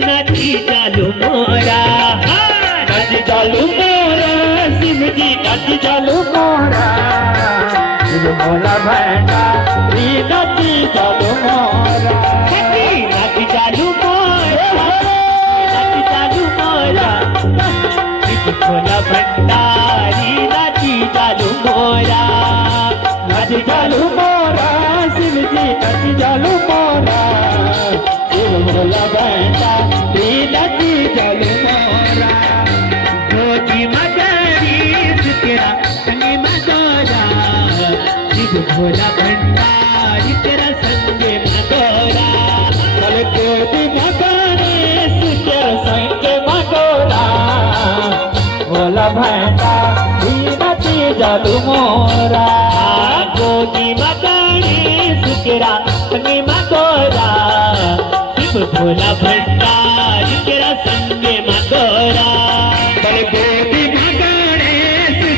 नाची चालू मोरा, नाची चालू मोरा, शिव जी नाची चालू मोरा, शिव भोला भंडारी नाची चालू मोरा, नाची चालू मोरा, नाची चालू मोरा, शिव भोला भंडारी नाची चालू मोरा, नाची चालू मोरा, शिव जी नाची चालू मोरा, शिव भोला भंडारी नाची चालू मोरा, भोजी मदारी तेरा संगे मदोरा, शिव भोला भंडारी तेरा संगे मदोरा, कल कोटी मगने तेरा संग मगोरा, भोला भंडारी नाची चालू मोरा, भोजी मदारी तेरा संगे मदोरा, शिव भोला भंडारी तेरा संगे मदोरा, कल कोटी मगने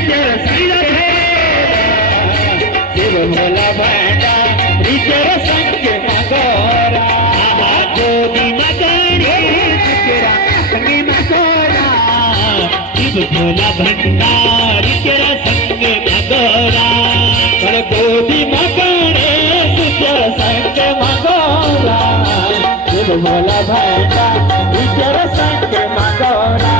तेरा संग शिव भोला भंडारी तेरा संग मगोरा, भोजी मदारी तेरा संगे मदोरा, शिव भोला भंडारी तेरा संगे मदोरा, कल कोटी मगने तेरा संग मगोरा, शिव भोला भंडारी तेरा संग मगोरा,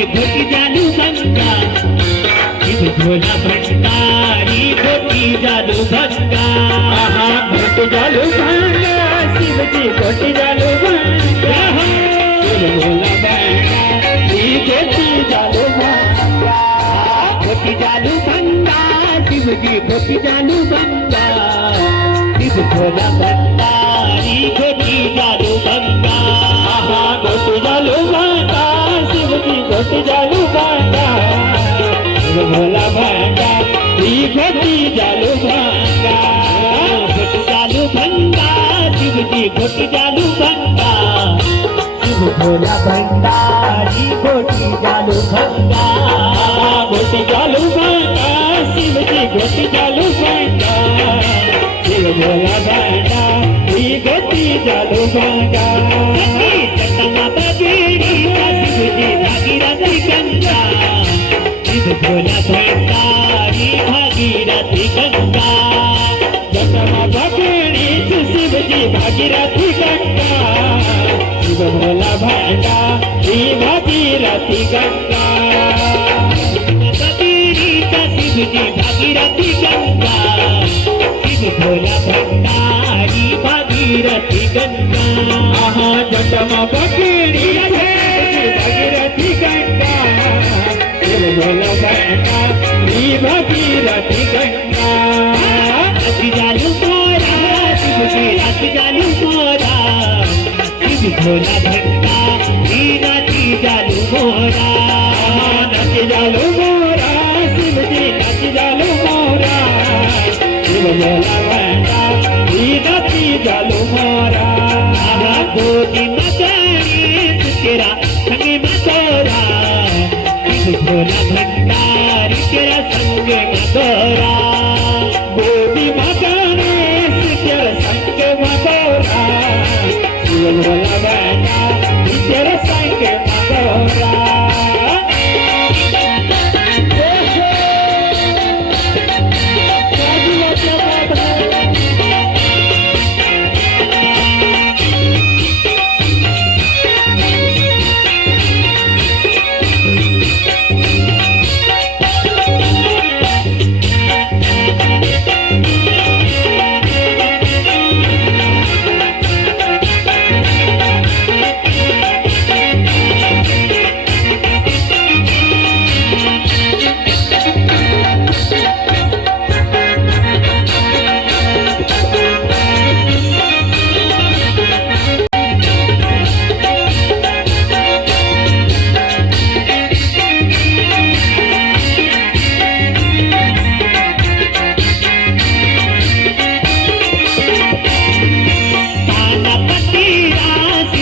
भोटी जालू गंगा, शिव भोला भंडारी भोटी जालू गंगा, भोटी जालू गंगा, शिव जी भोटी जालू गंगा, शिव भोला भंडारी भोटी जालू गंगा, भोटी जालू गंगा, शिव जी भोटी जालू गंगा, शिव भोला भंडारी भोटी जालू गंगा, भोटी जालू गंगा, शिव जी भोटी जालू गंगा, शिव भोला भंडारी भोटी जालू गंगा, भोटी जालू गंगा, शिव जी भोटी जालू गंगा, शिव भोला भंडारी भोटी जालू गंगा, भोटी जालू गंगा, शिव जी भोटी जालू गंगा, शिव भोला भंडारी भोटी जालू गंगा, जटमा बगेड़ी शिव जी भागीरथी गंगा, शिव भोला भंडारी भागीरथी गंगा, जटमा बगेड़ी शिव जी भागीरथी गंगा, शिव भोला भंडारी भागीरथी गंगा, बगेड़ी शिव जी भागीरथी गंगा, शिव भोला भंडारी भागीरथी गंगा, जटमा बगेड़ी भागीरथी गंगा, शिव भोला भंडारी भागीरथी गंगा, नाची जालू मोरा, शिव जी नाची जालू मोरा, शिव भोला भंडारी नाची जालू मोरा, नाची जालू मोरा, शिव जी नाची जालू मोरा, शिव भोला भंडारी नाची जालू मोरा, भोजी मदारी तेरा संगे मदोरा, शिव भोला भंडारी तेरा संगे मदोरा, भोटी मगने तेरा संग मगोरा, शिव भोला भंडारी तेरा संग मगोरा,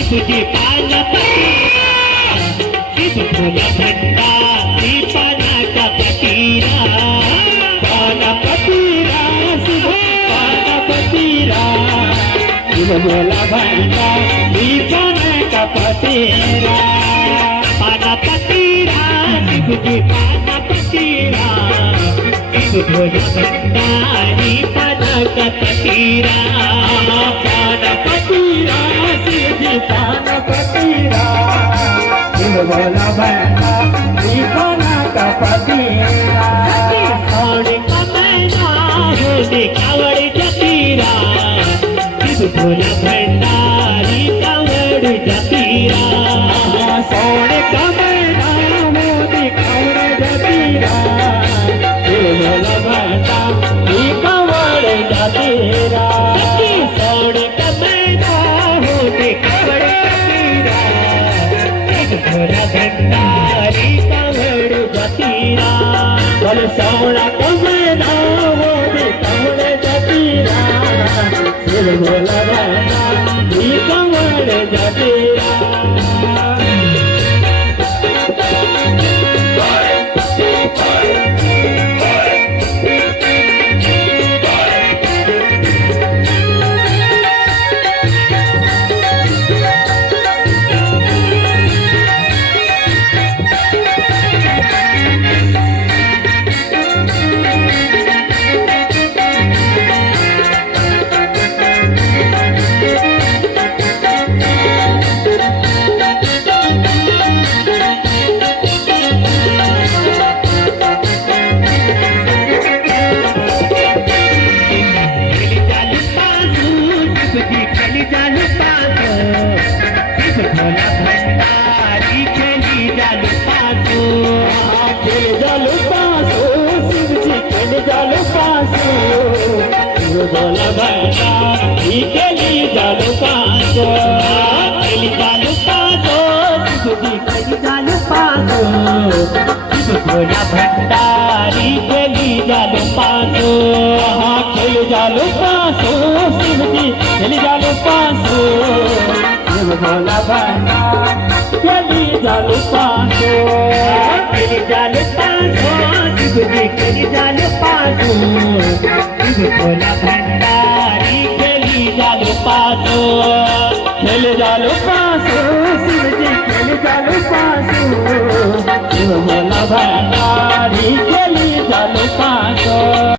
शिवजी पान पतीरा शिव फुला भंडारी पानाचा पतीरा पान पतीरा शिव पान पतीरा शिव बोला भंडारी पानाचा पतीरा पान पतीरा शिवजी पान पतीरा शिव फुला भंडारी पानाचा पतीरा पान पतीरा शिवजी पान पतीरा शिव बोला भंडारी पानाचा पतीरा सोने का मैना होने कावड़ जतीरा शिव भोला भंडारी कावड़ जतीरा सोने का मैना मोदी कावड़ जतीरा शिव बोला भंडारी कावड़ जतीरा सोने का मैना होने कावड़ जतीरा शिव भोला भंडारी कावड़ जतीरा बोल सोना का मैना मोदी कावड़ जतीरा शिव बोला भंडारी कावड़ जतीरा बोला भंडारी केली जालो पासो केली जालू पासो शिवजी केली जालू पासो शिव भोला भंडारी केली जालू पासो केली जालो पासो शिवजी केली जालो पासो शिव बोला भंडारी केली जालो पासो केली जालू पासो शिवजी केली जालू पासो शिव भोला भंडारी केली जालू पासो केली जालो पासो शिवजी केली जालो पासो शिव बोला भंडारी